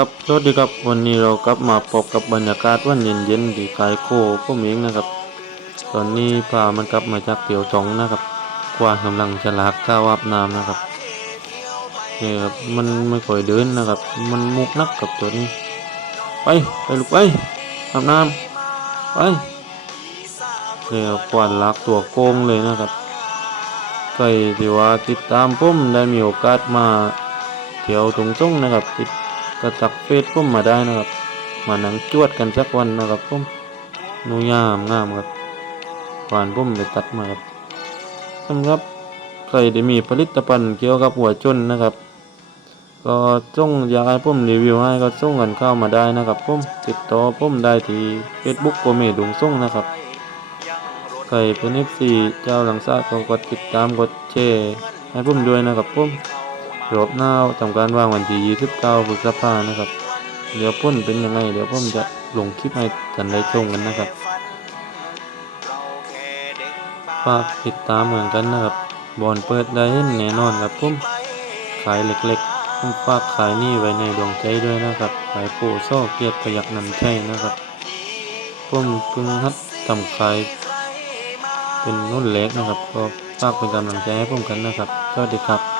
ครับสวัสดีครับวันนี้เรากลับมาพบกับบรรยากาศวันเย็นๆที่ขายโคผมเองนะครับ ตอนนี้พามันกลับมาจากเตียวจองนะครับกว่ากำลังจะลากข้าวอาบน้ำนะครับเนี่ครับมันไม่ค่อยเดินนะครับ มันมุกนักกับตัวนี้ ไปไปลูกไปอาบน้ำไปเนี่ครับกวานลากตัวโกงเลยนะครับใครที่ว่าติดตามผมได้มีโอกาสมาเที่ยวตรงส่งนะครับติด ก็ตักเฟซผมมาได้นะครับ มาหนังจวดกันสักวันนะครับผมนูยามงามครับหวานผมไปตัดมาครับสำหรับใครที่มีผลิตภัณฑ์เกี่ยวกับหัวจนนะครับ ก็ส่งอยากให้ผมรีวิวให้ก็ส่งกันเข้ามาได้นะครับผมติดต่อผมได้ที่ Facebook โกเมดุงส่งนะครับใครเป็นเอฟซีเจ้าหลังซาก็กดติดตามกดแชร์ให้ผมด้วยนะครับผม รอบหน้าทำการวางวันที่29พฤษภานะครับ เดี๋ยวพ้นเป็นยังไง เดี๋ยวผมจะลงคลิปให้กันได้ชมกันนะครับฝากติดตามเหมือนกันนะครับบอลเปิดได้เห็นแน่นอนครับผมขายเล็กๆผมฝากขายนี่ไว้ในดวงใจด้วยนะครับ ขายโปโซ่เกียรติประหยัดนำใจนะครับผมเพิ่งหัดทำขายเป็นนุ่นเล็กนะครับ ก็ฝากเป็นกำลังใจให้ผมกันนะครับสวัสดีครับ